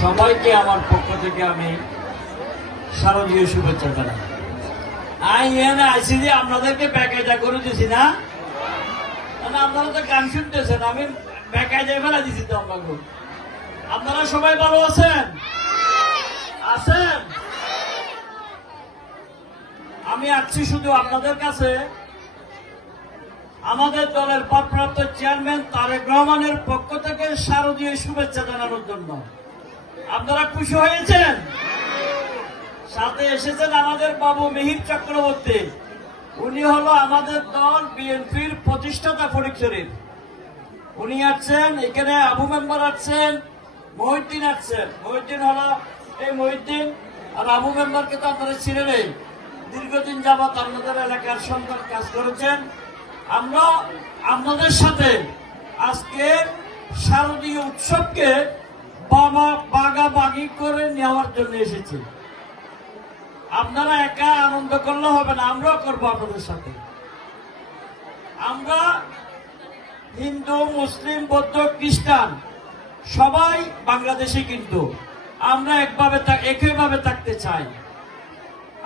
সবাইকে আমার পক্ষ থেকে আমি শারদীয় শুভেচ্ছা জানাই। আইসি যে আপনাদেরকে বেকায়দা করে দিছি না, আপনারা তো গান শুনতেছেন, আমি বেকায়দায় ফেলা দিছি তো আপনাকে। আপনারা সবাই ভালো আছেন? আছেন? আমি আসছি শুধু আপনাদের কাছে আমাদের দলের ভারপ্রাপ্ত চেয়ারম্যান তারেক রহমানের পক্ষ থেকে শারদীয় শুভেচ্ছা জানানোর জন্য। আপনারা খুশি হয়েছেন? সাথে এসেছেন আমাদের বাবু মিহির চক্রবর্তী, উনি হলো আমাদের দল বিএনপির প্রতিষ্ঠাতা ফরিদ শরীফ। উনি আসছেন, এখানে আবু মেম্বার আসছেন, মহিউদ্দিন আসছেন। মহিউদ্দিন হলো এই মহিউদ্দিন, আর আবু মেম্বারকে তো আপনারা ছিলেন, দীর্ঘদিন যাবৎ আপনাদের এলাকার সন্তান কাজ করেছেন। আমরা আপনাদের সাথে আজকে শারদীয় উৎসবকে বাগাবাগি করে নেওয়ার জন্য এসেছি। আপনারা একা আনন্দ করলে হবে না, আমরাও করবো আপনাদের সাথে। আমরা হিন্দু, মুসলিম, বৌদ্ধ, খ্রিস্টান সবাই বাংলাদেশি, কিন্তু আমরা একইভাবে থাকতে চাই।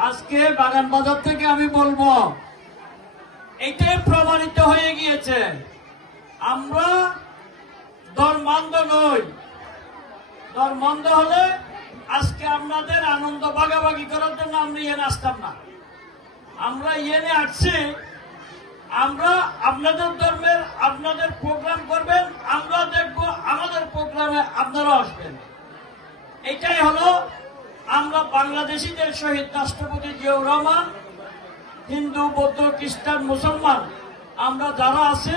আজকে বাগান বাজার থেকে আমি বলবো, এটাই প্রমাণিত হয়ে গিয়েছে আমরা ধর্মান্ধ নই। ধর্মান্ধ হলে আজকে আপনাদের আনন্দ ভাগাভাগি করার জন্য আমরা ইয়ে আসতাম না। আমরা ইয়েনে আসছি, আমরা আপনাদের ধর্মের আপনাদের প্রোগ্রাম করবেন, আমরা দেখবো আমাদের প্রোগ্রামে আপনারা আসবেন। এটাই হলো আমরা বাংলাদেশিদের শহীদ রাষ্ট্রপতি জিয়াউর রহমান, হিন্দু, বৌদ্ধ, খ্রিস্টান, মুসলমান আমরা যারা আছি,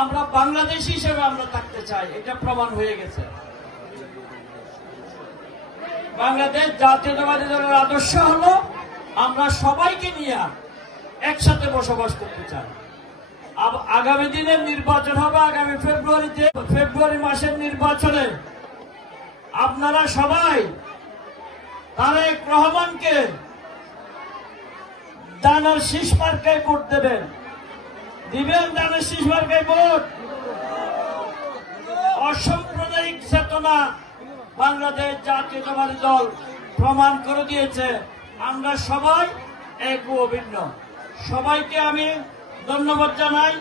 আমরা বাংলাদেশি হিসেবে আমরা থাকতে চাই। এটা প্রমাণ হয়ে গেছে। বাংলাদেশ জাতীয়তাবাদী দলের আদর্শ হলো আমরা সবাইকে নিয়ে একসাথে বসবাস করতে চাই। আগামী দিনের নির্বাচন হবে আগামী ফেব্রুয়ারি মাসের নির্বাচনে আপনারা সবাই তারেক রহমানকে ডানার শীষ মার্কায় ভোট দেবেন। দিবেন ডানার শীষ মার্কায় ভোট। অসাম্প্রদায়িক চেতনা বাংলাদেশ জাতীয়তাবাদী দল প্রমাণ করে দিয়েছে। আমরা সবাই এক ও অভিন্ন। সবাইকে আমি ধন্যবাদ জানাই।